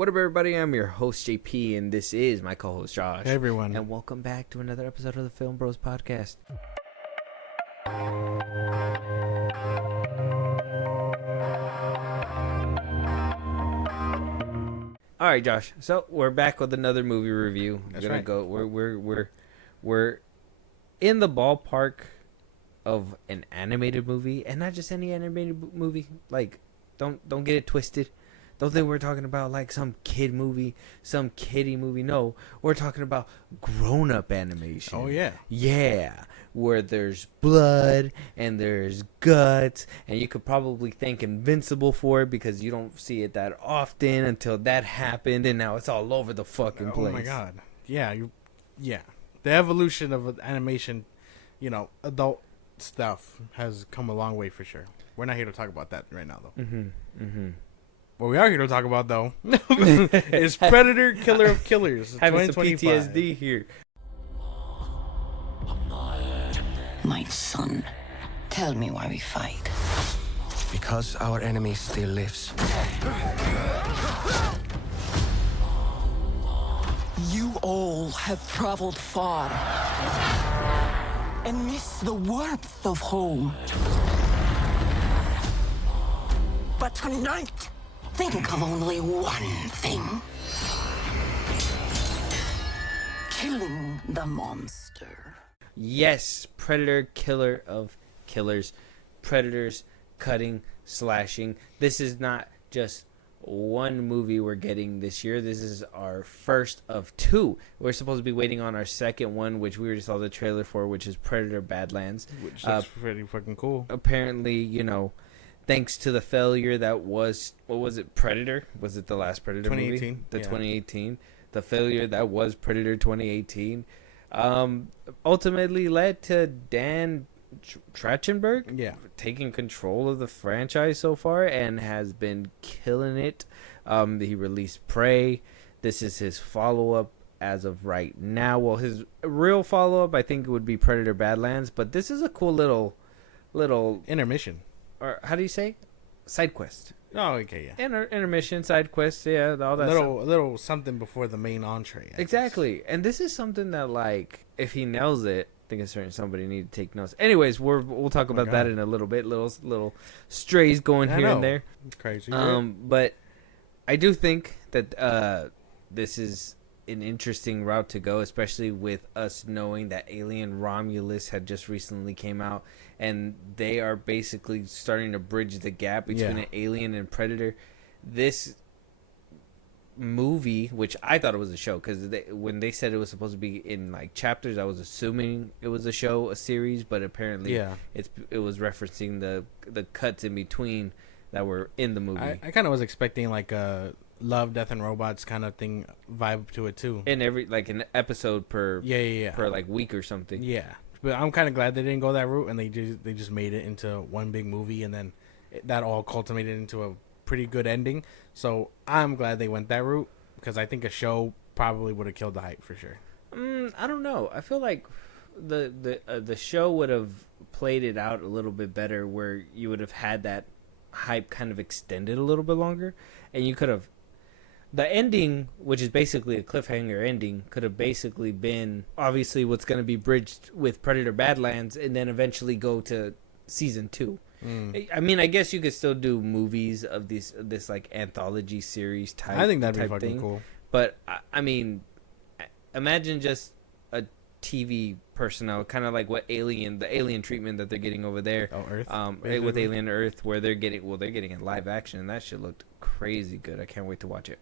What up, everybody? I'm your host, JP, and this is my co-host, Josh. Hey, everyone. And welcome back to another episode of the FilmBros podcast. All right, Josh. So we're back with another movie review. That's right. We're in the ballpark of an animated movie, and not just any animated movie. Like, don't get it twisted. Don't think we're talking about like some kid movie, some kiddie movie. No, we're talking about grown-up animation. Oh, yeah. Yeah, where there's blood and there's guts, and you could probably thank Invincible for it because you don't see it that often until that happened, and now it's all over the fucking place. Oh, my God. Yeah, yeah. The evolution of animation, adult stuff has come a long way for sure. We're not here to talk about that right now, though. What we are here to talk about, though, is Predator Killer of Killers. Having some PTSD here. My son, tell me why we fight. Because our enemy still lives. You all have traveled far and missed the warmth of home. But tonight, think of only one thing. Killing the monster. Yes, Predator Killer of Killers. Predators cutting, slashing. This is not just one movie we're getting this year. This is our first of two. We're supposed to be waiting on our second one, which we already saw the trailer for, which is Predator Badlands. Which looks pretty fucking cool. Apparently, thanks to the failure that was, what was it, Predator? Was it the last Predator 2018, movie? The yeah. 2018. The failure that was Predator 2018. Ultimately led to Dan Trachtenberg taking control of the franchise so far and has been killing it. He released Prey. This is his follow-up as of right now. Well, his real follow-up, I think, would be Predator Badlands, but this is a cool little Intermission. or how do you say, side quest. Oh, okay, yeah. Intermission, side quest, yeah, all that stuff. A little something before the main entree. Exactly. And this is something that, like, if he nails it, I think a certain somebody need to take notes. Anyways, we'll talk about that in a little bit. Little strays going here and there. It's crazy. But I do think that this is an interesting route to go, especially with us knowing that Alien Romulus had just recently came out, and they are basically starting to bridge the gap between an Alien and Predator. This movie, which I thought it was a show, because when they said it was supposed to be in like chapters, I was assuming it was a show, a series, but apparently it was referencing the cuts in between that were in the movie. I kind of was expecting like a Love, Death, and Robots kind of thing vibe to it too. In every like an episode per per like week or something. Yeah, but I'm kind of glad they didn't go that route and they just made it into one big movie, and then that all culminated into a pretty good ending. So I'm glad they went that route because I think a show probably would have killed the hype for sure. I don't know. I feel like the show would have played it out a little bit better, where you would have had that hype kind of extended a little bit longer, and you could have. The ending, which is basically a cliffhanger ending, could have basically been obviously what's going to be bridged with Predator Badlands and then eventually go to season 2. I mean, I guess you could still do movies of this like anthology series type. I think that'd be fucking thing. cool. But I mean, imagine just a TV personnel, kind of like what the alien treatment that they're getting over there. Oh, Earth. With Alien Earth, where they're getting in live action, and that shit looked crazy good. I can't wait to watch it.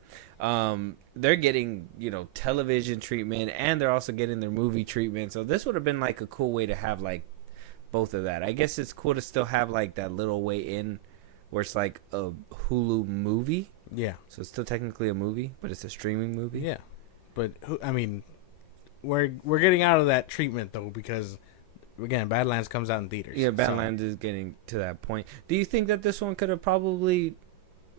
They're getting television treatment, and they're also getting their movie treatment. So this would have been like a cool way to have like both of that. I guess it's cool to still have like that little way in where it's like a Hulu movie. Yeah. So it's still technically a movie, but it's a streaming movie. Yeah. But I mean, we're getting out of that treatment though, because again, Badlands comes out in theaters. Yeah, Badlands is getting to that point. Do you think that this one could have probably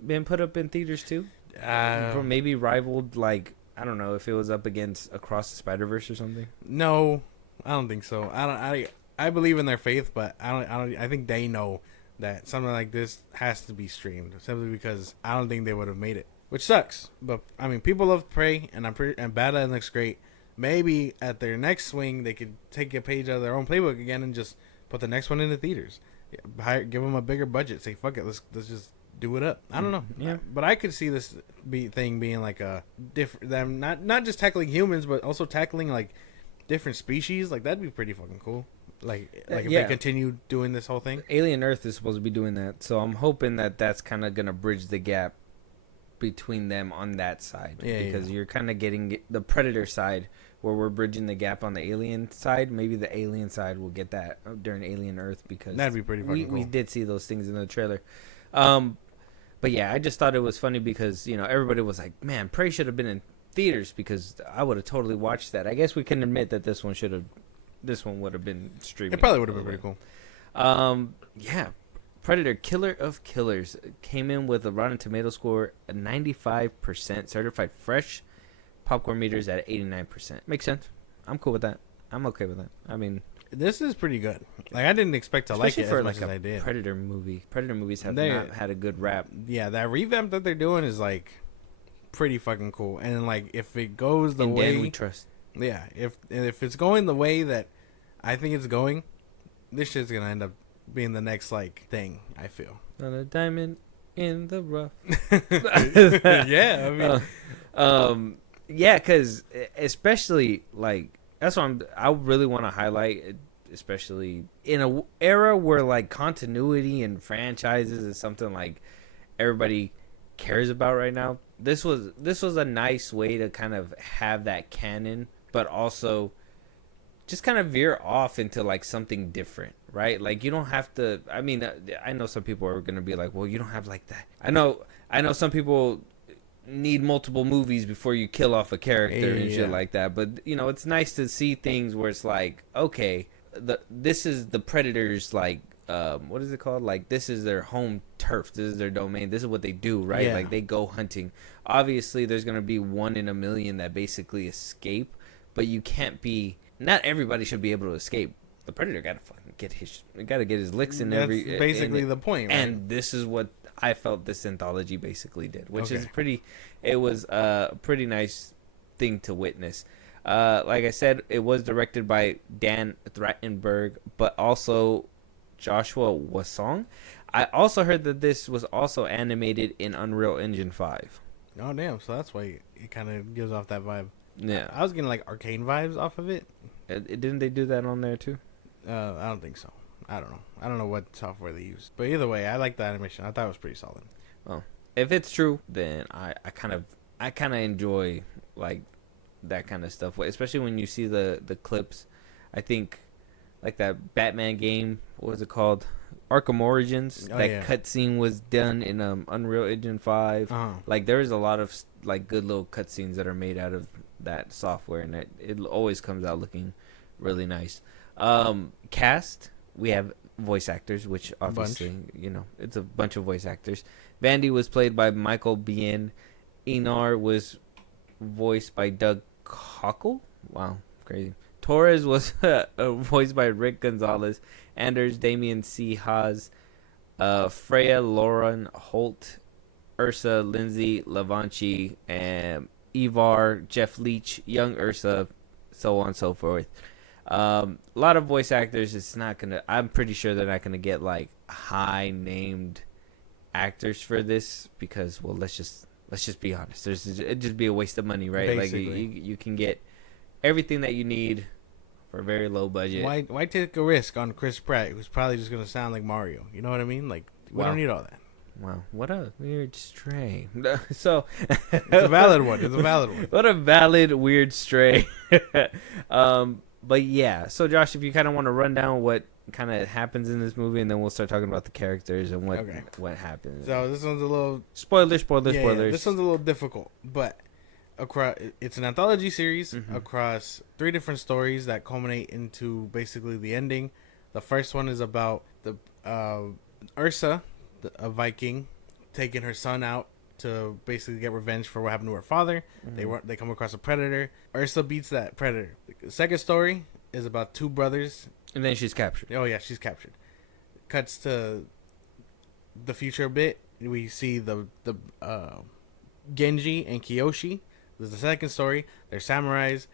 been put up in theaters too? Or maybe rivaled, like, I don't know, if it was up against Across the Spider-Verse or something? No, I don't think so. I believe in their faith, but I think they know that something like this has to be streamed, simply because I don't think they would have made it which sucks. But I mean, people love Prey, and and Badass looks great. Maybe at their next swing, they could take a page out of their own playbook again and just put the next one in the theaters. Give them a bigger budget. Say fuck it, let's just do it up. I don't know. Yeah, but I could see this thing being like a different. Them not just tackling humans, but also tackling like different species. Like that'd be pretty fucking cool. Like if they continue doing this whole thing. Alien Earth is supposed to be doing that, so I'm hoping that that's kind of gonna bridge the gap between them on that side, because you're kind of getting the Predator side where we're bridging the gap on the Alien side. Maybe the Alien side will get that during Alien Earth, because that'd be pretty fucking cool. We did see those things in the trailer. But yeah, I just thought it was funny because, you know, everybody was like, man, Prey should have been in theaters, because I would have totally watched that. I guess we can admit that this one would have been streaming. It probably would have been pretty cool. Yeah. Predator, Killer of Killers, came in with a Rotten Tomato score at 95%, certified fresh, popcorn meters at 89%. Makes sense. I'm cool with that. I'm okay with that. I mean, this is pretty good. Like, I didn't expect to like it for as much like as I did. Predator movie. Predator movies have not had a good rap. Yeah, that revamp that they're doing is like pretty fucking cool. And like, if it goes the way Dan we trust. Yeah, if it's going the way that I think it's going, this shit's gonna end up being the next like thing. I feel. On a diamond in the rough. Yeah, I mean, yeah, because especially like that's what I really want to highlight, especially in a era where like continuity and franchises is something like everybody cares about right now. This was a nice way to kind of have that canon, but also just kind of veer off into like something different, right? Like you don't have to. I mean, I know some people are gonna be like, well, you don't have like that. I know some people need multiple movies before you kill off a character and shit like that. But you know, it's nice to see things where it's like, okay, this is the Predators, like what is it called? Like this is their home turf. This is their domain. This is what they do, right? Yeah. Like they go hunting. Obviously, there's gonna be 1 in a million that basically escape, but you can't be. Not everybody should be able to escape. The Predator gotta fucking get his licks in. That's basically the point, right? And this is what I felt this anthology basically did, which is pretty. It was a pretty nice thing to witness. Like I said, it was directed by Dan Trachtenberg, but also Joshua Wasong. I also heard that this was also animated in Unreal Engine 5. Oh damn! So that's why it kind of gives off that vibe. Yeah, I was getting like Arcane vibes off of it. Didn't they do that on there too? I don't think so. I don't know what software they used. But either way, I like the animation. I thought it was pretty solid. Well, if it's true, then I kind of enjoy like that kind of stuff, especially when you see the clips. I think like that Batman game, what was it called? Arkham Origins. Cutscene was done in Unreal Engine 5. Like there's a lot of like good little cutscenes that are made out of that software, and it always comes out looking really nice. Cast, we have voice actors, which obviously you know it's a bunch of voice actors. Vandy was played by Michael Biehn. Enar was voiced by Doug Cockle. Wow, crazy. Torres was voiced by Rick Gonzalez. Anders Damian C. Haas. Freya Lauren Holt. Ursa Lindsay Lavanchi. And Ivar, Jeff Leach, young Ursa, so on and so forth. A lot of voice actors. It's not gonna. I'm pretty sure they're not gonna get like high named actors for this because, well, let's just be honest. It'd just be a waste of money, right? Basically. Like you can get everything that you need for a very low budget. Why take a risk on Chris Pratt, who's probably just gonna sound like Mario? You know what I mean? Like we don't need all that. Wow, what a weird stray. So it's a valid one. It's a valid one. What a valid weird stray. But yeah, so Josh, if you kind of want to run down what kind of happens in this movie, and then we'll start talking about the characters and what happens. So this one's a little spoilers. Yeah, this one's a little difficult, but it's an anthology series across 3 different stories that culminate into basically the ending. The first one is about the Ursa, a Viking, taking her son out to basically get revenge for what happened to her father. They come across a predator. Ursa beats that predator. The second story is about 2 brothers, and then she's captured. Oh yeah, she's captured. Cuts to the future a bit. We see the Genji and Kiyoshi. There's the second story. They're samurais.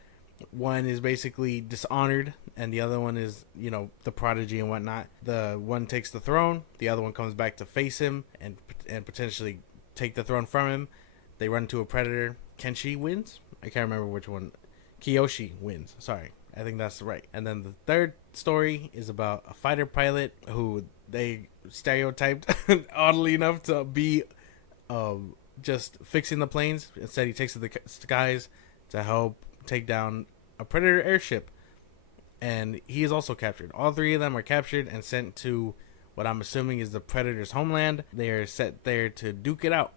One is basically dishonored, and the other one is, the prodigy and whatnot. The one takes the throne. The other one comes back to face him and potentially take the throne from him. They run into a predator. Kenshi wins. I can't remember which one. Kiyoshi wins. Sorry. I think that's right. And then the third story is about a fighter pilot who they stereotyped, oddly enough, to be just fixing the planes. Instead, he takes to the skies to help take down a predator airship. And he is also captured. All three of them are captured and sent to what I'm assuming is the predator's homeland. They are set there to duke it out.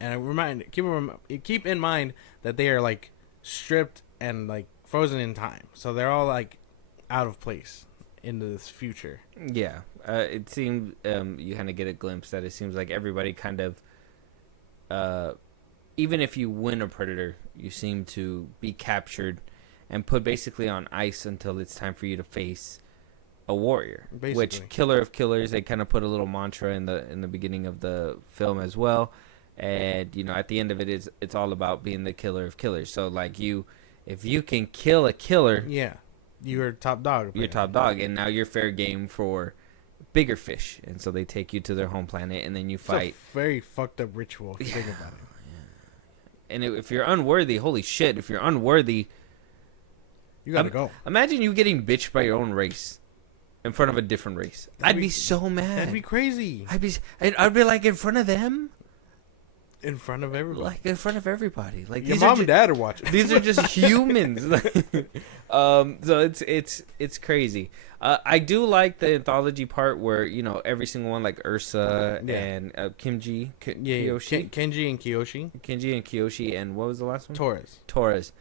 And keep in mind that they are like stripped and like frozen in time, so they're all like out of place in this future. Yeah, it seemed you kind of get a glimpse that it seems like everybody kind of, even if you win a predator, you seem to be captured and put basically on ice until it's time for you to face a warrior. Basically. Which Killer of Killers, they kind of put a little mantra in the beginning of the film as well. And, at the end of it's all about being the killer of killers. So, like, if you can kill a killer... Yeah, you're top dog. Apparently. You're top dog, and now you're fair game for bigger fish. And so they take you to their home planet, and then you fight. It's a very fucked up ritual, if you think about it. Yeah. And if you're unworthy, holy shit, if you're unworthy... You gotta go. Imagine you getting bitched by your own race in front of a different race. I'd be so mad. That'd be crazy. I'd be like, in front of them? In front of everybody. Like, in front of everybody. Like, your mom and dad are watching. These are just humans. So it's crazy. I do like the anthology part where, every single one, like Ursa and Kenji and Kiyoshi. Kenji and Kiyoshi, and what was the last one? Torres.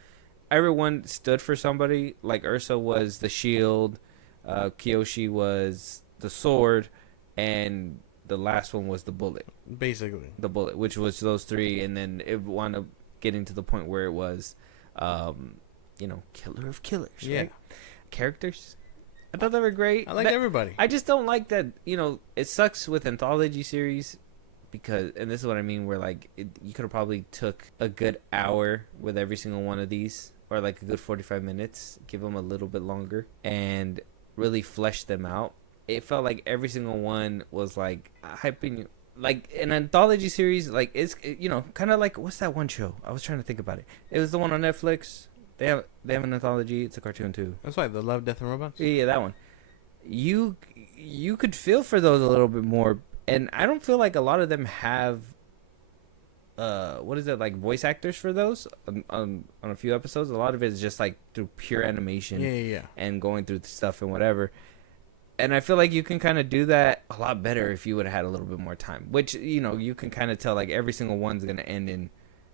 Everyone stood for somebody. Like, Ursa was the shield, Kiyoshi was the sword, and the last one was the bullet. Basically. The bullet, which was those three, and then it wound up getting to the point where it was, Killer of Killers. Yeah. Right? Characters. I thought they were great. I like everybody. I just don't like that, it sucks with anthology series because, and this is what I mean, where, like, you could have probably took a good hour with every single one of these, or, like, a good 45 minutes, give them a little bit longer, and really flesh them out. It felt like every single one was like hyping, like an anthology series. Like it's kind of like, what's that one show? I was trying to think about it. It was the one on Netflix. They have an anthology. It's a cartoon too. That's right. The Love, Death and Robots. Yeah, that one. You could feel for those a little bit more, and I don't feel like a lot of them have. What is it, like voice actors for those on a few episodes? A lot of it is just like through pure animation. Yeah. And going through the stuff and whatever. And I feel like you can kind of do that a lot better if you would have had a little bit more time. Which, you can kind of tell, like, every single one's going to end in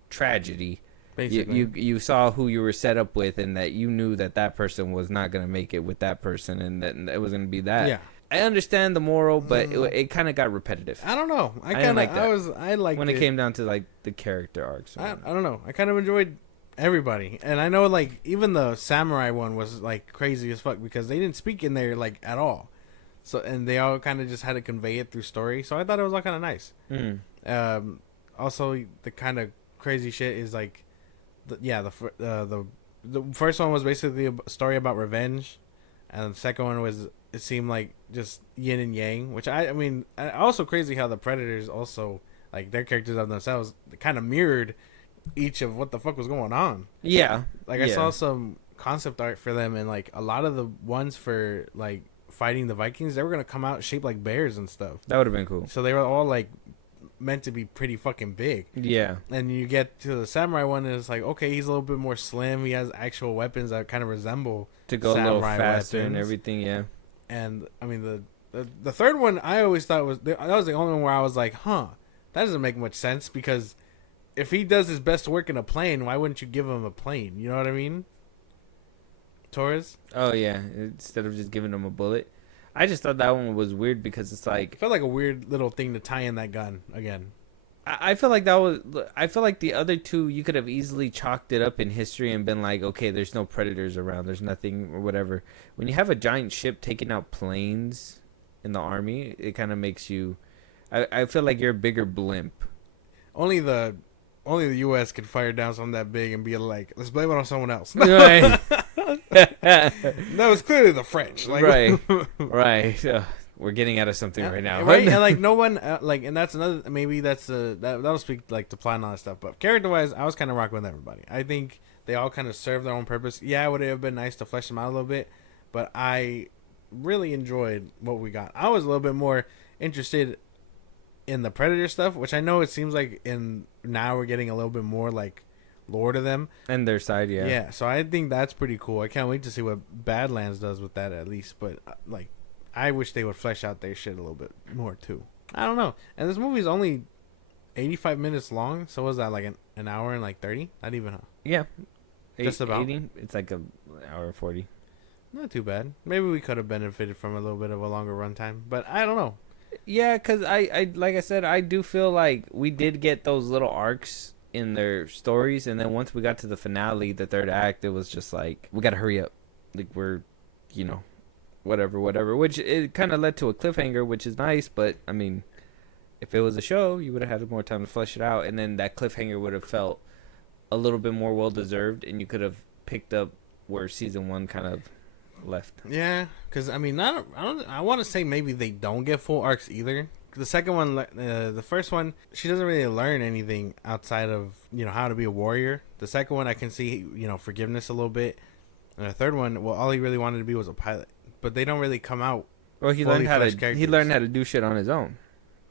tragedy. Basically. You saw who you were set up with, and that you knew that person was not going to make it with that person, and that it was going to be that. Yeah. I understand the moral, but it kind of got repetitive. I don't know. I liked when it came down to, like, the character arcs. I don't know. I kind of enjoyed everybody. And I know, like, even the samurai one was, like, crazy as fuck because they didn't speak in there, like, at all. So, and they all kind of just had to convey it through story. So I thought it was all kind of nice. Also, the kind of crazy shit is like, the first one was basically a story about revenge, and the second one was, it seemed like just yin and yang. Which I mean, also crazy how the Predators also, like, their characters of themselves kind of mirrored each of what the fuck was going on. Yeah, like I saw some concept art for them, and like a lot of the ones for like fighting the Vikings, they were gonna come out shaped like bears and stuff. That would have been cool. So they were all like meant to be pretty fucking big. Yeah. And you get to the samurai one, and it's like, okay, he's a little bit more slim. He has actual weapons that kind of resemble to go a little faster weapons and everything. Yeah. And I mean the third one, I always thought that was the only one where I was like, that doesn't make much sense, because if he does his best work in a plane, why wouldn't you give him a plane? You know what I mean? Torres. Oh yeah, instead of just giving him a bullet. I just thought that one was weird because it's like, it felt like a weird little thing to tie in that gun again. I feel like I feel like the other two, you could have easily chalked it up in history and been like, okay, there's no predators around, there's nothing or whatever. When you have a giant ship taking out planes in the army, it kind of makes you. I feel like you're a bigger blimp. Only the only the U.S. could fire down something that big and be like, let's blame it on someone else. Right. That was clearly the French. Like, Right. Right. We're getting out of something right now. Right? And like no one like, and that's another. Maybe that's that'll speak like to plot and all that stuff. But character wise, I was kind of rocking with everybody. I think they all kind of serve their own purpose. Yeah, it would have been nice to flesh them out a little bit, but I really enjoyed what we got. I was a little bit more interested in the Predator stuff, which I know it seems like in now we're getting a little bit more like lore to them And their side, yeah. Yeah, so I think that's pretty cool. I can't wait to see what Badlands does with that at least. But like, I wish they would flesh out their shit a little bit more too. I don't know. And this movie is only 85 minutes long, so was that like an hour and like 30? Not even. Yeah. Just about. 80? It's like an hour 40. Not too bad. Maybe we could have benefited from a little bit of a longer runtime, but I don't know. Yeah, because I like I said, I do feel like we did get those little arcs in their stories, and then once we got to the finale, the third act, it was just like, we gotta hurry up. Like, we're, whatever. Which it kind of led to a cliffhanger, which is nice, but, I mean, if it was a show, you would have had more time to flesh it out, and then that cliffhanger would have felt a little bit more well-deserved, and you could have picked up where season 1 kind of left. Yeah, because I mean, I want to say maybe they don't get full arcs either. The second one, the first one, she doesn't really learn anything outside of how to be a warrior. The second one, I can see forgiveness a little bit, and the third one, well, all he really wanted to be was a pilot. But they don't really come out. Well, he learned how to do shit on his own.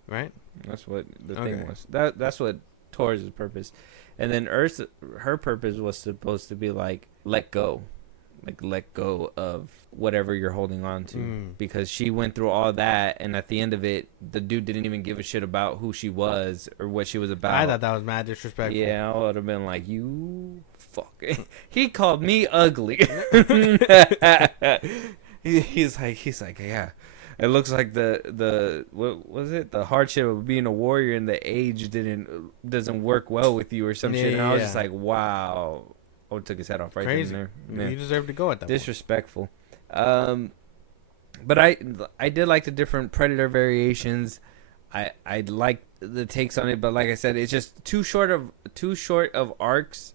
Right. That's what the thing was. That's what Torres' purpose, and then her purpose was supposed to be like let go of whatever you're holding on to, because she went through all that, and at the end of it, the dude didn't even give a shit about who she was or what she was about. I thought that was mad disrespectful. Yeah, I would have been like, you fuck. He called me ugly. He's like, yeah. It looks like the what was it? The hardship of being a warrior and the age doesn't work well with you or some shit. And I was just like, wow. Oh, took his head off right there. Yeah. You deserve to go at that. Disrespectful. But I did like the different Predator variations. I like the takes on it, but like I said, it's just too short of arcs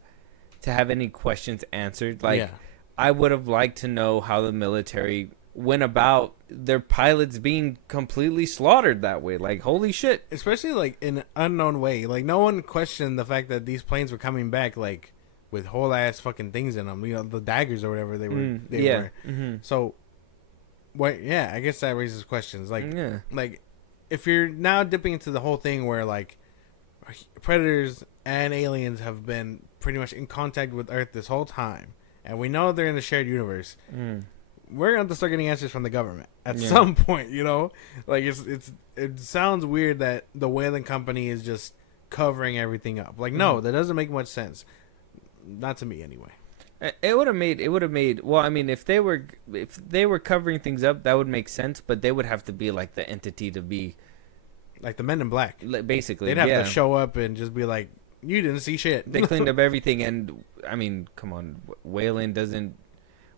to have any questions answered. Like, I would have liked to know how the military went about their pilots being completely slaughtered that way. Like, holy shit. Especially like in an unknown way. Like, no one questioned the fact that these planes were coming back like with whole ass fucking things in them, the daggers or whatever they were. Mm-hmm. So, what? Yeah, I guess that raises questions. Like, like if you're now dipping into the whole thing where like predators and aliens have been pretty much in contact with Earth this whole time, and we know they're in the shared universe, we're gonna have to start getting answers from the government at some point. Like it sounds weird that the Whaling Company is just covering everything up. Like, no, that doesn't make much sense. Not to me, anyway. It would have made. Well, I mean, if they were covering things up, that would make sense. But they would have to be like the entity to be like the Men in Black. Basically, they'd have to show up and just be like, "You didn't see shit." They cleaned up everything, and I mean, come on, Whaling isn't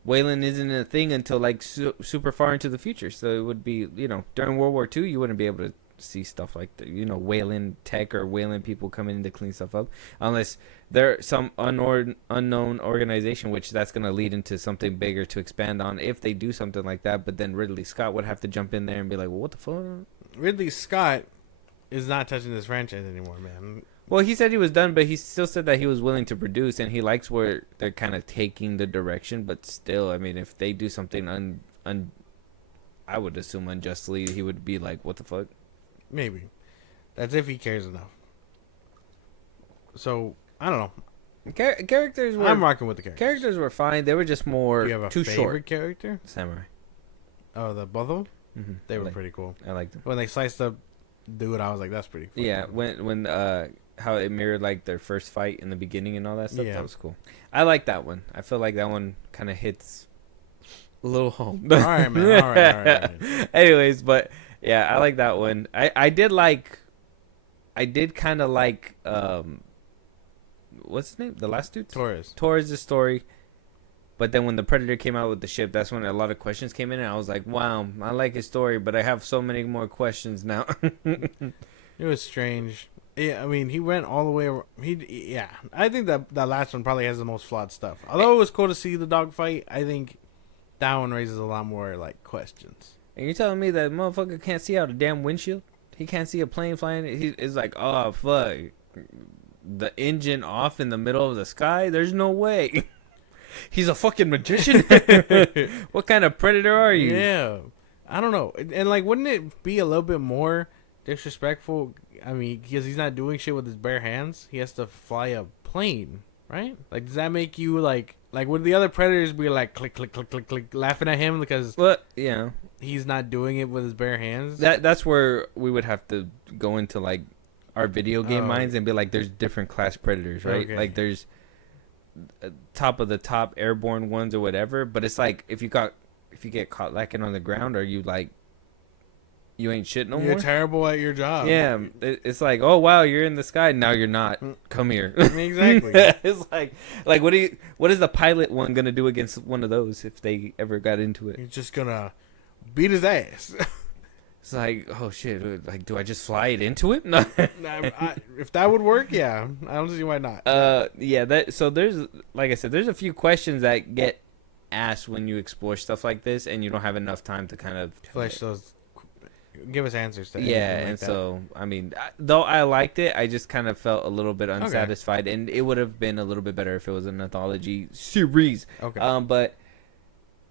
a thing until like super far into the future. So it would be, during World War II, you wouldn't be able to see stuff like the, whaling tech or whaling people coming in to clean stuff up, unless they're some unknown organization, which that's going to lead into something bigger to expand on if they do something like that. But then Ridley Scott would have to jump in there and be like, well, what the fuck? Ridley Scott is not touching this franchise anymore, man. Well, he said he was done, but he still said that he was willing to produce, and he likes where they're kind of taking the direction. But still, I mean, if they do something I would assume unjustly, he would be like, what the fuck? Maybe. That's if he cares enough. So, I don't know. Characters were... I'm rocking with the characters. Characters were fine. They were just more you have a too favorite short. Character? Samurai. Oh, both of them? Mm-hmm. They were pretty cool. I liked them. When they sliced up dude, I was like, that's pretty cool. Yeah, when how it mirrored like their first fight in the beginning and all that stuff. Yeah. That was cool. I like that one. I feel like that one kind of hits a little home. All right, man. All right. Anyways, but yeah, I like that one. I did kind of like what's his name? The last dude? Torres' story. But then when the Predator came out with the ship, that's when a lot of questions came in, and I was like, wow, I like his story, but I have so many more questions now. It was strange. Yeah, I mean, he went all the way. Yeah, I think that last one probably has the most flawed stuff. Although it was cool to see the dogfight, I think that one raises a lot more like questions. And you're telling me that motherfucker can't see out a damn windshield? He can't see a plane flying. It's like, oh fuck, the engine off in the middle of the sky. There's no way. He's a fucking magician. What kind of predator are you? Yeah, I don't know. And like, wouldn't it be a little bit more disrespectful? I mean, because he's not doing shit with his bare hands. He has to fly a plane, right? Like, does that make you like would the other predators be like click click click click click laughing at him because he's not doing it with his bare hands? That's where we would have to go into like our video game minds and be like, there's different class predators, right? Okay. Like there's top of the top airborne ones or whatever. But it's like if you get caught lacking on the ground, are you like you ain't shit no more? You're terrible at your job. Yeah, it's like, oh wow, you're in the sky. Now you're not. Come here. Exactly. It's like what is the pilot one gonna do against one of those if they ever got into it? You're just gonna beat his ass. It's like, oh shit, like do I just fly it into it? No. If that would work, yeah, I don't see why not. Yeah. So there's, like I said, there's a few questions that get asked when you explore stuff like this, and you don't have enough time to kind of Flesh those. Give us answers to yeah, anything like and that. so I mean, though I liked it, I just kind of felt a little bit unsatisfied, and it would have been a little bit better if it was an anthology series. Okay. But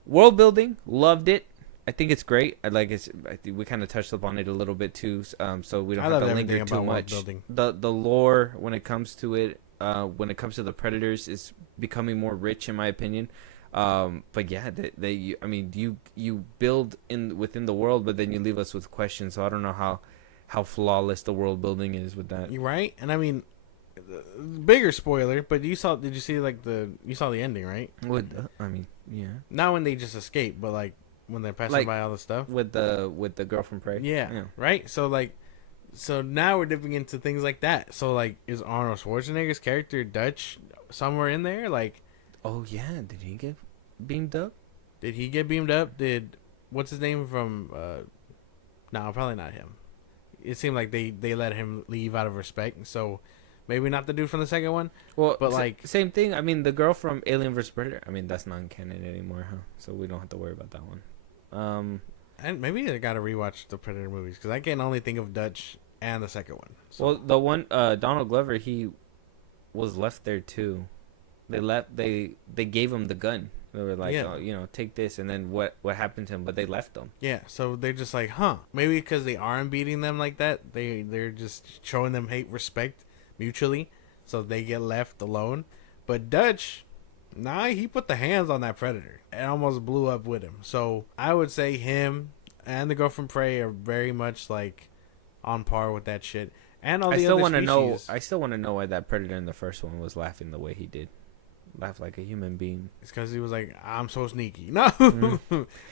world building, loved it. I think it's great. I think we kind of touched upon it a little bit too, so we don't have to linger too much. Building. The lore when it comes to it, when it comes to the predators, is becoming more rich in my opinion. But yeah, I mean, you build within the world, but then you leave us with questions. So I don't know how flawless the world building is with that. You're right, and I mean, bigger spoiler, but you saw the ending, right? I mean, yeah. Not when they just escape, but like when they're passing by all the stuff with the girl from Prey. Yeah, right. So now we're dipping into things like that. So like, is Arnold Schwarzenegger's character Dutch somewhere in there? Like, oh yeah, did he get beamed up? Did he get beamed up? What's his name from? No, probably not him. It seemed like they let him leave out of respect. So maybe not the dude from the second one. Well, but like same thing. I mean, the girl from Alien vs Predator. I mean, that's non-canon anymore, huh? So we don't have to worry about that one. And maybe I gotta rewatch the Predator movies because I can only think of Dutch and the second one. So. Well, the one Donald Glover, he was left there too. They gave him the gun. They were like, oh, take this, and then what happened to him? But they left him. Yeah, so they're just like, huh? Maybe because they aren't beating them like that, they're just showing them respect mutually, so they get left alone. But Dutch, he put the hands on that predator and almost blew up with him. So I would say him and the girl from Prey are very much like on par with that shit. And all the other species. I still want to know why that predator in the first one was laughing the way he did. Laugh like a human being. It's because he was like, I'm so sneaky. No,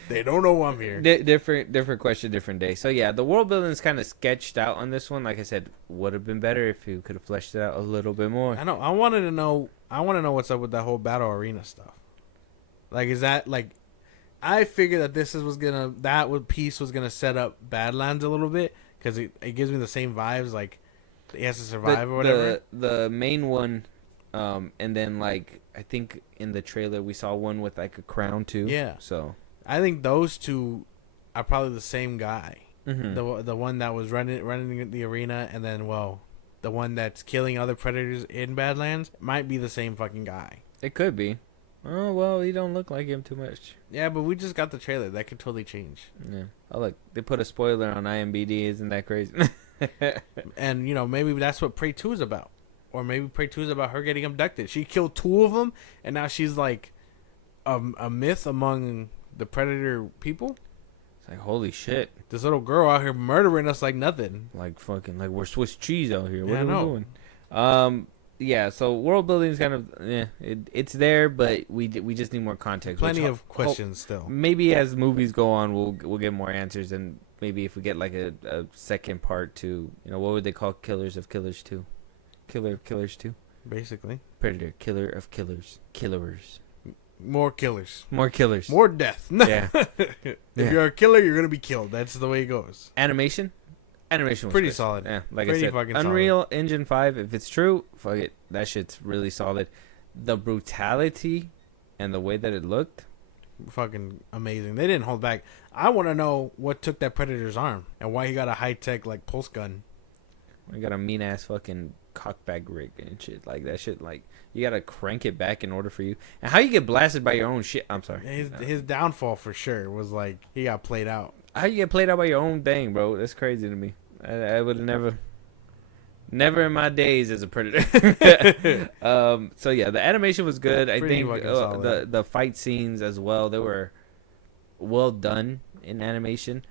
they don't know I'm here. Different question, different day. So yeah, the world building is kind of sketched out on this one. Like I said, would have been better if you could have fleshed it out a little bit more. I know. I want to know what's up with that whole battle arena stuff. Like, is that like? I figured that piece was gonna set up Badlands a little bit because it gives me the same vibes. Like, he has to survive or whatever. The main one. And then like I think in the trailer we saw one with like a crown too. Yeah. So I think those two are probably the same guy. Mm-hmm. The one that was running the arena, and then the one that's killing other predators in Badlands might be the same fucking guy. It could be. Oh well, he don't look like him too much. Yeah, but we just got the trailer. That could totally change. Yeah. Oh look, they put a spoiler on IMDb. Isn't that crazy? And maybe that's what Prey 2 is about. Or maybe Prey 2 is about her getting abducted. She killed 2 of them, and now she's like a myth among the predator people. It's like, holy shit. This little girl out here murdering us like nothing. Like fucking, like we're Swiss cheese out here. What yeah, are we doing? Yeah, so world building is kind of, it's there, but we just need more context. Plenty of questions still. Maybe as movies go on, we'll get more answers, and maybe if we get like a second part to, what would they call Killers of Killers 2? Killer of Killers 2? Basically. Predator, Killer of Killers. Killers. More killers. More killers. More death. Yeah. If you're a killer, you're going to be killed. That's the way it goes. Animation. Animation was Pretty good. solid. Yeah, like Pretty I said, fucking Unreal Engine 5. If it's true, fuck it. That shit's really solid. The brutality and the way that it looked. Fucking amazing. They didn't hold back. I want to know what took that Predator's arm and why he got a high tech like pulse gun. I got a mean ass fucking cockback rig and shit like that. Shit like you gotta crank it back in order for you. And how you get blasted by your own shit? I'm sorry. His downfall for sure was like he got played out. How you get played out by your own thing, bro? That's crazy to me. I would have never in my days as a predator. So yeah, the animation was good. I Pretty think fucking solid. the fight scenes as well, they were well done in animation.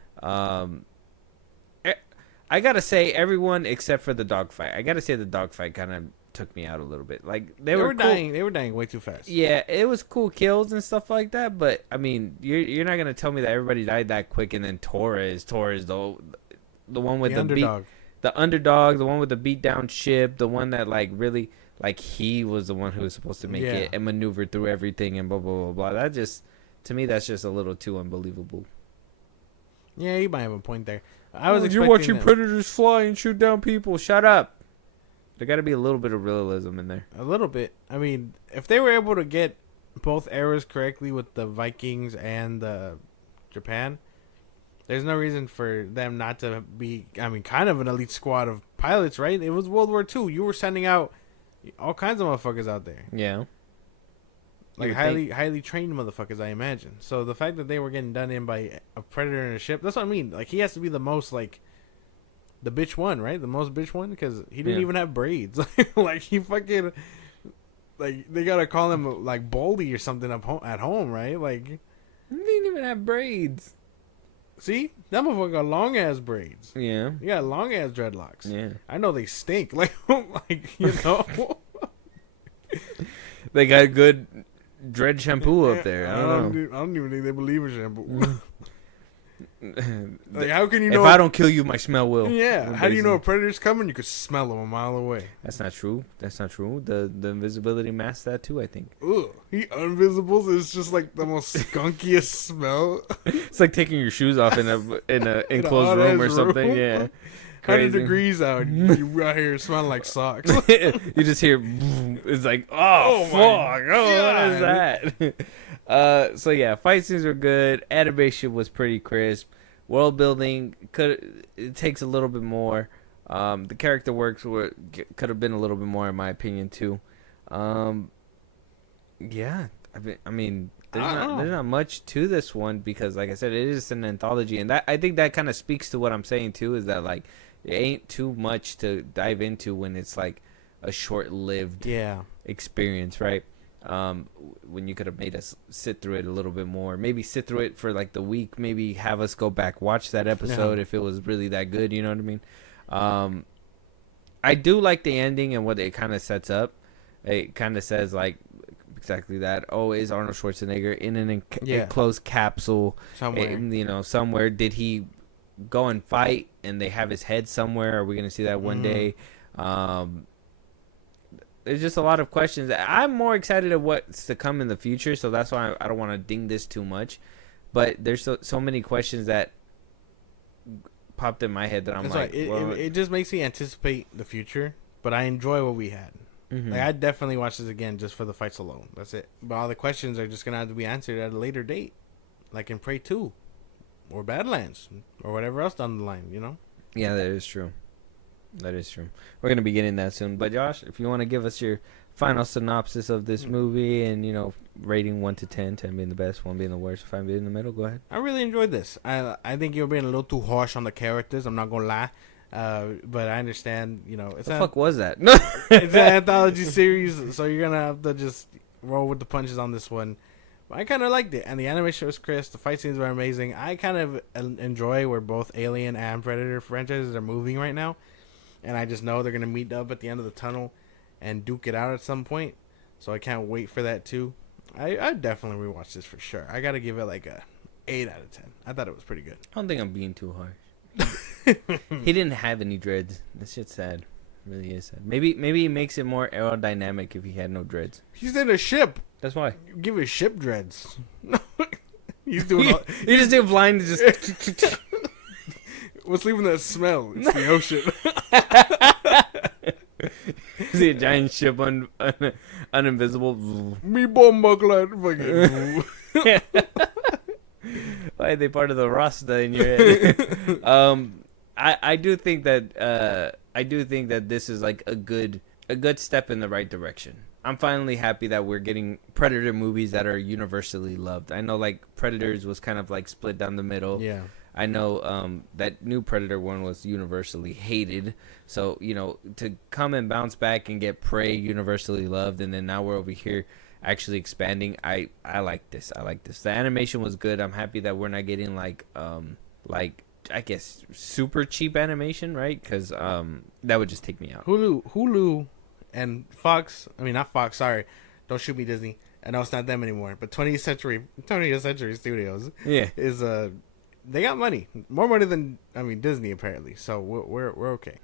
I gotta say, everyone except for the dogfight. I gotta say the dogfight kind of took me out a little bit. Like they were cool. dying. They were dying way too fast. Yeah, it was cool kills and stuff like that. But I mean, you're not gonna tell me that everybody died that quick. And then Torres, the one with the underdog. The underdog, the one with the beat down ship, the one that like really like he was the one who was supposed to make it and maneuver through everything and blah blah blah blah. That just to me that's just a little too unbelievable. Yeah, you might have a point there. I was you're watching predators fly and shoot down people. Shut up. There got to be a little bit of realism in there. A little bit. I mean, if they were able to get both eras correctly with the Vikings and Japan, there's no reason for them not to be, I mean, kind of an elite squad of pilots, right? It was World War II. You were sending out all kinds of motherfuckers out there. Yeah. Like highly trained motherfuckers, I imagine. So the fact that they were getting done in by a predator in a ship, that's what I mean. Like, he has to be the most, like, the bitch one, right? The most bitch one? Because he didn't even have braids. Like, he fucking, like, they gotta call him, like, Baldy or something at home, right? Like, he didn't even have braids. See? That motherfucker got long-ass braids. Yeah. He got long-ass dreadlocks. Yeah. I know they stink. Like you know? They got good dread shampoo up there. I don't know. I don't even think they believe in shampoo. Like, how can you know? If I don't kill you, my smell will. Yeah. How do you know a predator's coming? You could smell them a mile away. That's not true. That's not true. The invisibility masks that too, I think. Ugh. He invisibles is just like the most skunkiest smell. It's like taking your shoes off in a enclosed room or something. Yeah. 100 degrees out. You out here smelling like socks. You just hear, it's like, oh fuck, oh, what is that? So yeah, fight scenes were good. Animation was pretty crisp. World building it takes a little bit more. The character works could have been a little bit more in my opinion too. Yeah, I mean. There's not much to this one because, like I said, it is an anthology, and that I think that kind of speaks to what I'm saying too. Is that like it ain't too much to dive into when it's like a short-lived experience, right? When you could have made us sit through it a little bit more, maybe sit through it for like the week, maybe have us go back watch that episode if it was really that good. You know what I mean? I do like the ending and what it kind of sets up. It kind of says like. Exactly that. Oh, is Arnold Schwarzenegger in an enclosed capsule somewhere? Somewhere. Did he go and fight and they have his head somewhere? Are we going to see that one day? There's just a lot of questions. I'm more excited at what's to come in the future, so that's why I don't want to ding this too much. But there's so many questions that popped in my head that I'm like... It just makes me anticipate the future, but I enjoy what we had. Mm-hmm. Like, I'd definitely watch this again just for the fights alone. That's it. But all the questions are just going to have to be answered at a later date. Like in Prey 2. Or Badlands. Or whatever else down the line, you know? Yeah, that is true. That is true. We're going to be getting that soon. But Josh, if you want to give us your final synopsis of this movie and, rating 1 to 10, 10 being the best, 1 being the worst, 5 being in the middle, go ahead. I really enjoyed this. I think you're being a little too harsh on the characters. I'm not going to lie. But I understand, it's the fuck was that? It's an anthology series, so you're gonna have to just roll with the punches on this one. But I kind of liked it, and the animation was crisp. The fight scenes were amazing. I kind of enjoy where both Alien and Predator franchises are moving right now, and I just know they're gonna meet up at the end of the tunnel and duke it out at some point. So I can't wait for that too. I definitely rewatch this for sure. I gotta give it like a 8 out of 10. I thought it was pretty good. I don't think I'm being too harsh. He didn't have any dreads. This shit's sad. It really is sad. Maybe it makes it more aerodynamic if he had no dreads. He's in a ship. That's why. Give his ship dreads. He's doing. He just did blind. Just What's leaving that smell? It's the ocean. See a giant ship uninvisible. Me bomba clad. Fucking. Why are they part of the Rasta in your head? I do think that this is like a good step in the right direction. I'm finally happy that we're getting Predator movies that are universally loved. I know like Predators was kind of like split down the middle. Yeah. I know that new Predator one was universally hated. So, to come and bounce back and get Prey universally loved, and then now we're over here actually expanding. I like this. I like this. The animation was good. I'm happy that we're not getting like I guess super cheap animation, right? Because that would just take me out. Hulu, and Fox. I mean, not Fox. Sorry, don't shoot me, Disney. I know it's not them anymore. But 20th Century Studios. Yeah, is they got money, more money than Disney apparently. So we're okay.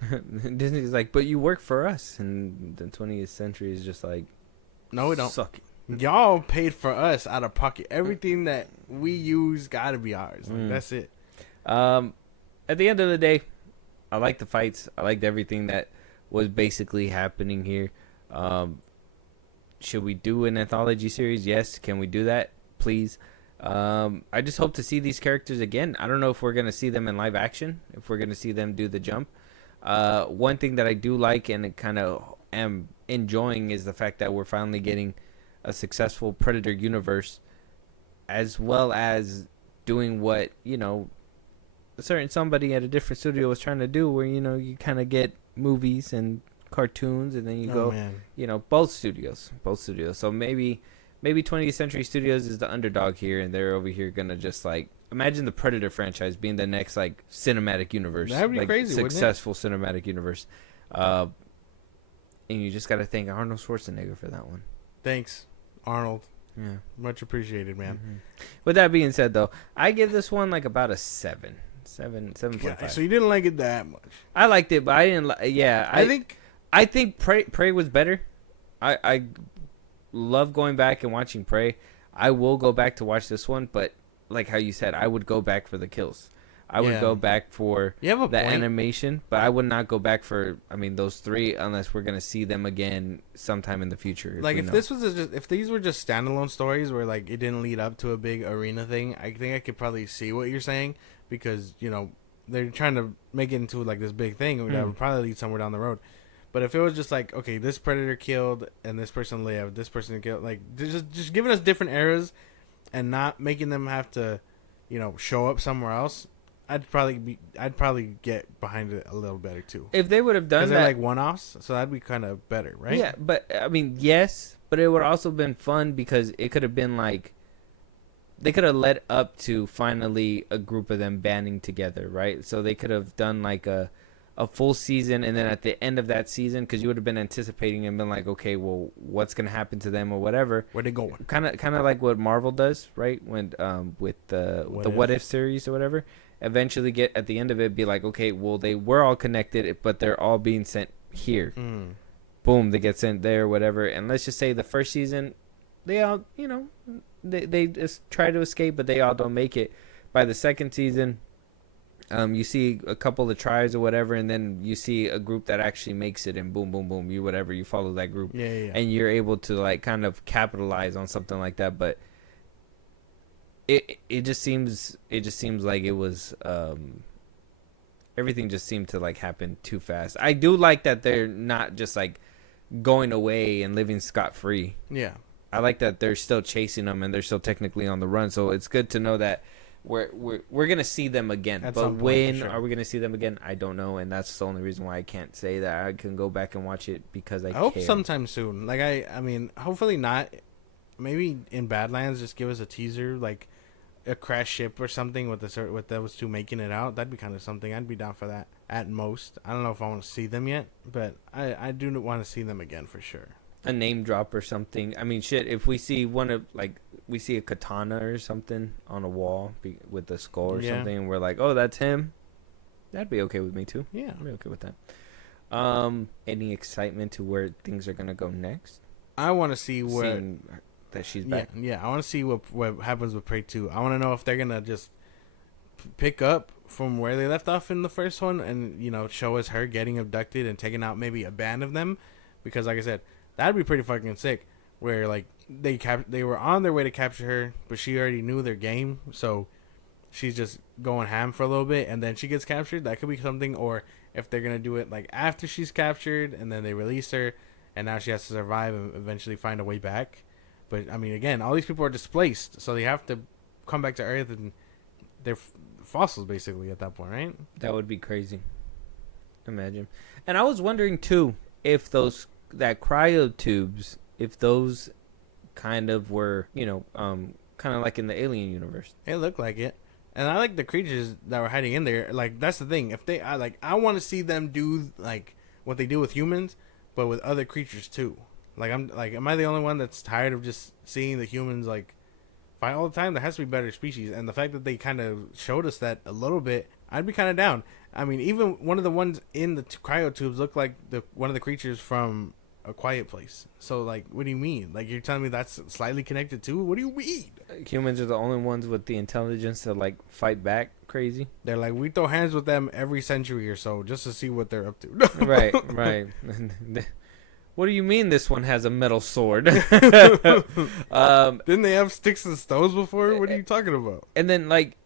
Disney's like, but you work for us, and the 20th Century is just like, no, we don't. Suck it. Y'all paid for us out of pocket. Everything that we use gotta be ours. Like, that's it. At the end of the day, I like the fights. I liked everything that was basically happening here. Should we do an anthology series? Yes. Can we do that? Please. I just hope to see these characters again. I don't know if we're going to see them in live action, if we're going to see them do the jump. One thing that I do like and kind of am enjoying is the fact that we're finally getting a successful Predator universe, as well as doing what, somebody at a different studio was trying to do, where, you kind of get movies and cartoons, and then you both studios. So maybe 20th Century Studios is the underdog here, and they're over here gonna just like imagine the Predator franchise being the next like cinematic universe. That'd be like, crazy, successful cinematic universe. And you just gotta thank Arnold Schwarzenegger for that one. Thanks, Arnold. Yeah, much appreciated, man. Mm-hmm. With that being said, though, I give this one like about a 7.5. Yeah, so you didn't like it that much. I liked it, but I didn't. I think Prey was better. I love going back and watching Prey. I will go back to watch this one, but like how you said, I would go back for the kills. I would go back for the animation, but I would not go back for those three unless we're gonna see them again sometime in the future. Like if these were just standalone stories where like it didn't lead up to a big arena thing, I think I could probably see what you're saying, because they're trying to make it into like this big thing that would probably lead somewhere down the road. But if it was just like, okay, this Predator killed and this person lived, this person killed, like just giving us different eras and not making them have to, show up somewhere else, I'd probably get behind it a little better too. If they would have done that, they're like one-offs, so that'd be kind of better, right? Yeah, but yes, but it would also been fun because it could have been like they could have led up to finally a group of them banding together, right? So they could have done like a full season, and then at the end of that season, because you would have been anticipating and been like, okay, well, what's gonna happen to them or whatever? Where they going? Kind of like what Marvel does, right? When with the What If series or whatever. Eventually, get at the end of it, be like, okay, well, they were all connected, but they're all being sent here. Boom, they get sent there, whatever. And let's just say the first season, they all, they just try to escape, but they all don't make it. By the second season, you see a couple of tries or whatever, and then you see a group that actually makes it, and boom, boom, boom, you follow that group, and you're able to like kind of capitalize on something like that. But it just seems like it was everything just seemed to like happen too fast. I do like that they're not just like going away and living scot-free. Yeah, I like that they're still chasing them and they're still technically on the run. So it's good to know that we're gonna see them again. But when are we gonna see them again? I don't know, and that's the only reason why I can't say that I can go back and watch it, because I hope sometime soon. Like I mean, hopefully not. Maybe in Badlands, just give us a teaser, like a crash ship or something with those two making it out. That'd be kind of something. I'd be down for that at most. I don't know if I want to see them yet, but I do want to see them again for sure. A name drop or something. I mean, shit. If we see we see a katana or something on a wall with a skull or something, and we're like, oh, that's him. That'd be okay with me too. Yeah, I'd be okay with that. Any excitement to where things are gonna go next? I want to see that she's back. Yeah. I want to see what happens with Prey 2. I want to know if they're gonna just pick up from where they left off in the first one, and show us her getting abducted and taking out maybe a band of them, because like I said, that'd be pretty fucking sick. Where like they were on their way to capture her, but she already knew their game, so she's just going ham for a little bit, and then she gets captured. That could be something. Or if they're gonna do it like after she's captured, and then they release her, and now she has to survive and eventually find a way back. But I mean, again, all these people are displaced, so they have to come back to Earth, and they're fossils basically at that point, right? That would be crazy. Imagine. And I was wondering too if that cryo tubes, if those kind of were, kind of like in the Alien universe. It looked like it. And I like the creatures that were hiding in there. Like, that's the thing. If I want to see them do like what they do with humans, but with other creatures too. Like, am I the only one that's tired of just seeing the humans like fight all the time? There has to be better species. And the fact that they kind of showed us that a little bit, I'd be kind of down. I mean, even one of the ones in the cryo tubes looked like one of the creatures from A Quiet Place. So, like, what do you mean? Like, you're telling me that's slightly connected too? What do you mean? Humans are the only ones with the intelligence to like fight back crazy. They're like, we throw hands with them every century or so just to see what they're up to. Right. What do you mean this one has a metal sword? Didn't they have sticks and stones before? What are you talking about? And then, like,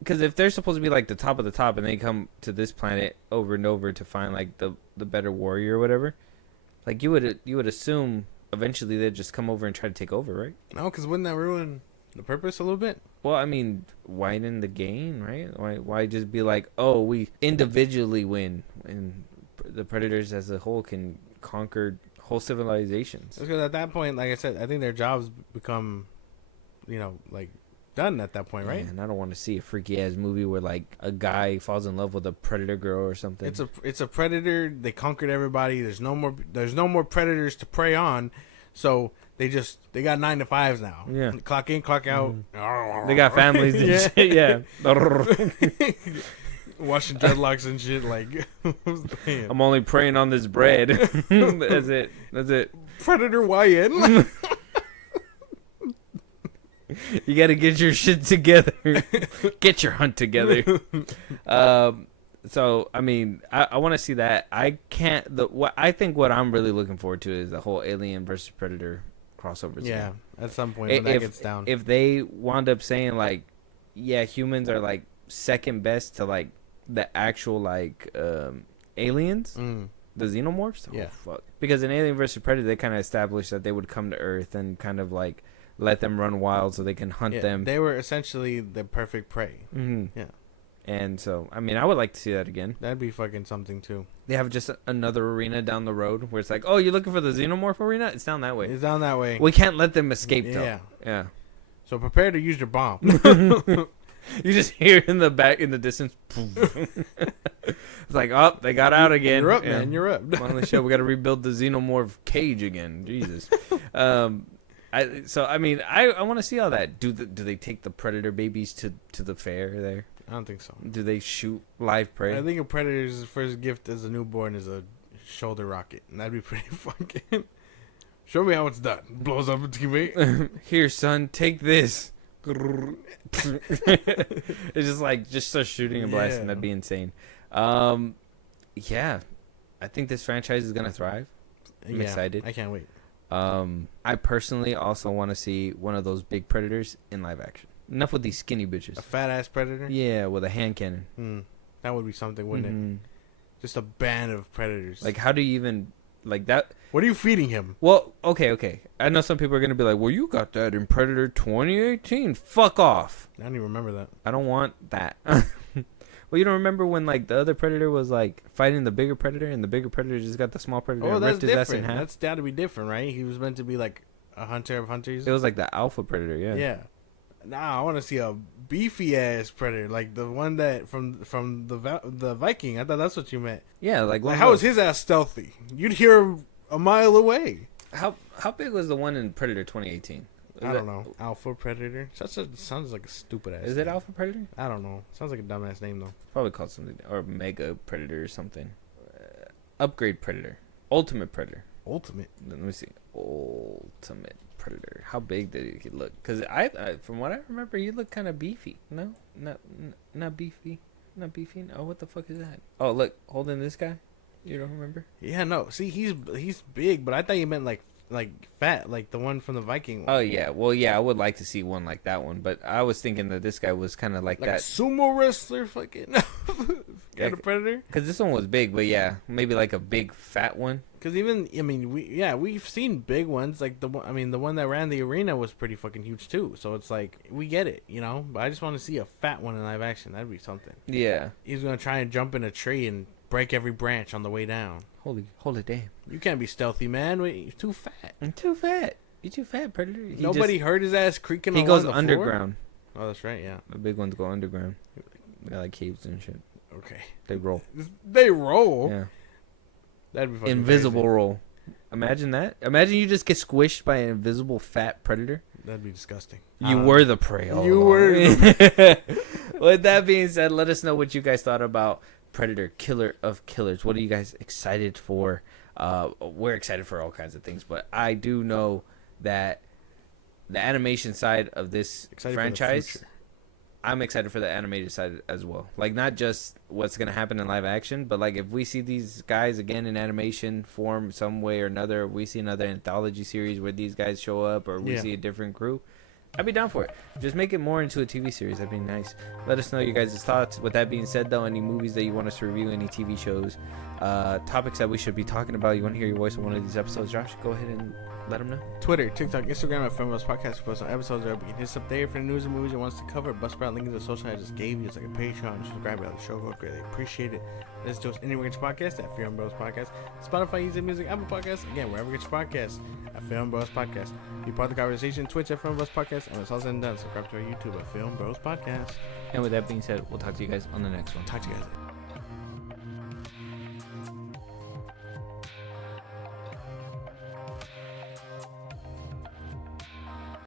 because if they're supposed to be like the top of the top, and they come to this planet over and over to find like the better warrior or whatever, like you would assume eventually they'd just come over and try to take over, right? No, because wouldn't that ruin the purpose a little bit? Well, I mean, widen the gain, right? Why just be like, oh, we individually win, and the predators as a whole can conquer whole civilizations? Because at that point, like I said, I think their jobs become, like done at that point, right? And I don't want to see a freaky ass movie where like a guy falls in love with a predator girl or something. It's a predator. They conquered everybody. There's no more predators to prey on, so they got 9 to 5s now. Yeah, clock in, clock out. They got families and shit. Yeah. Washing dreadlocks and shit. Like, I'm only preying on this bread. That's it. Predator YN. You got to get your shit together. Get your hunt together. So I mean, I want to see that. I can't. I think what I'm really looking forward to is the whole Alien versus Predator crossover. Yeah, at some point when that gets down. If they wound up saying like, yeah, humans are like second best to like the actual like aliens, the xenomorphs. Yeah, fuck. Because in Alien versus Predator, they kind of established that they would come to Earth and kind of like let them run wild so they can hunt them. They were essentially the perfect prey. Mm-hmm. Yeah. And so, I mean, I would like to see that again. That'd be fucking something too. They have just another arena down the road where it's like, oh, you're looking for the xenomorph arena? It's down that way. It's down that way. We can't let them escape, though. Yeah. Yeah. So prepare to use your bomb. You just hear in the back, in the distance. It's like, oh, they got out again. You're up, man. You're up. On the show, we got to rebuild the xenomorph cage again. Jesus. I want to see all that. Do they take the predator babies to the fair there? I don't think so. Do they shoot live prey? I think a predator's first gift as a newborn is a shoulder rocket, and that'd be pretty fucking. Show me how it's done. Blows up a teammate. Here, son, take this. It's just like start shooting and blasting. Yeah. That'd be insane. Yeah, I think this franchise is gonna thrive. I'm excited. I can't wait. I personally also want to see one of those big predators in live action. Enough with these skinny bitches. A fat ass predator. Yeah, with a hand cannon. That would be something, wouldn't it? Just a band of predators. Like, how do you even like that? What are you feeding him? Well, okay. I know some people are gonna be like, "Well, you got that in Predator 2018." Fuck off. I don't even remember that. I don't want that. Well, you don't remember when like the other predator was like fighting the bigger predator, and the bigger predator just got the small predator and that's ripped his ass in different. half? That's got to be different, right? He was meant to be like a hunter of hunters. It was like the alpha predator, yeah. Yeah. Nah, I want to see a beefy ass predator, like the one that from the Viking. I thought that's what you meant. Yeah, like how was his ass stealthy? You'd hear him a mile away. How big was the one in Predator 2018? I don't know. Alpha Predator. Sounds like a stupid ass. Is name. it Alpha Predator? I don't know. Sounds like a dumbass name though. Probably called something or Mega Predator or something. Upgrade Predator, Ultimate Predator. Ultimate. Let me see. Ultimate Predator. How big did he look? Because I, from what I remember, he looked kind of beefy. No, not beefy. Not beefy. Oh, what the fuck is that? Oh, look, holding this guy. You don't remember? Yeah, no. See, he's big, but I thought you meant like fat, like the one from the Viking one. Oh yeah. Well, yeah, I would like to see one like that one, but I was thinking that this guy was kind of like Like a that. sumo wrestler, fucking. Got a Predator. Because this one was big, but yeah, maybe like a big fat one. Because even, I mean, we've seen big ones. Like the one that ran the arena was pretty fucking huge too. So it's like, we get it, you know. But I just want to see a fat one in live action. That'd be something. Yeah. He's gonna try and jump in a tree and break every branch on the way down. Holy damn. You can't be stealthy, man. Wait, you're too fat. I'm too fat. You're too fat, Predator. Nobody heard his ass creaking. He along goes the underground. Floor? Oh, that's right. Yeah. The big ones go underground. They got like caves and shit. Okay. They roll. They roll. Yeah. That'd be fucking Invisible crazy. roll. Imagine that. Imagine you just get squished by an invisible fat predator. That'd be disgusting. You were the prey. All You along. were. With that being said, let us know what you guys thought about Predator, Killer of Killers. What are you guys excited for? We're excited for all kinds of things, but I do know that the animation side of this Excited for the franchise, future. I'm excited for the animated side as well. Like, not just what's going to happen in live action, but like if we see these guys again in animation form some way or another, we see another anthology series where these guys show up, or we see a different crew, I'd be down for it. Just make it more into a TV series. That'd be nice. Let us know your guys' thoughts. With that being said, though, any movies that you want us to review, any TV shows, topics that we should be talking about, you want to hear your voice on one of these episodes, Josh, go ahead and let them know. Twitter, TikTok, Instagram at FilmBros Podcast. We post on episodes there. We can hit us up there for the news and movies you want us to cover. Buzzsprout, link to the social I just gave you. It's like a Patreon. Subscribe to the show. We'd greatly appreciate it. Listen to us anywhere you get your podcast at FilmBros Podcast. Spotify, Easy Music, Apple Podcasts. Again, wherever you get your podcast at FilmBros Podcast. Be part of the conversation. Twitch at FilmBros Podcast. And when it's all said and done, subscribe to our YouTube at FilmBros Podcast. And with that being said, we'll talk to you guys on the next one. Talk to you guys.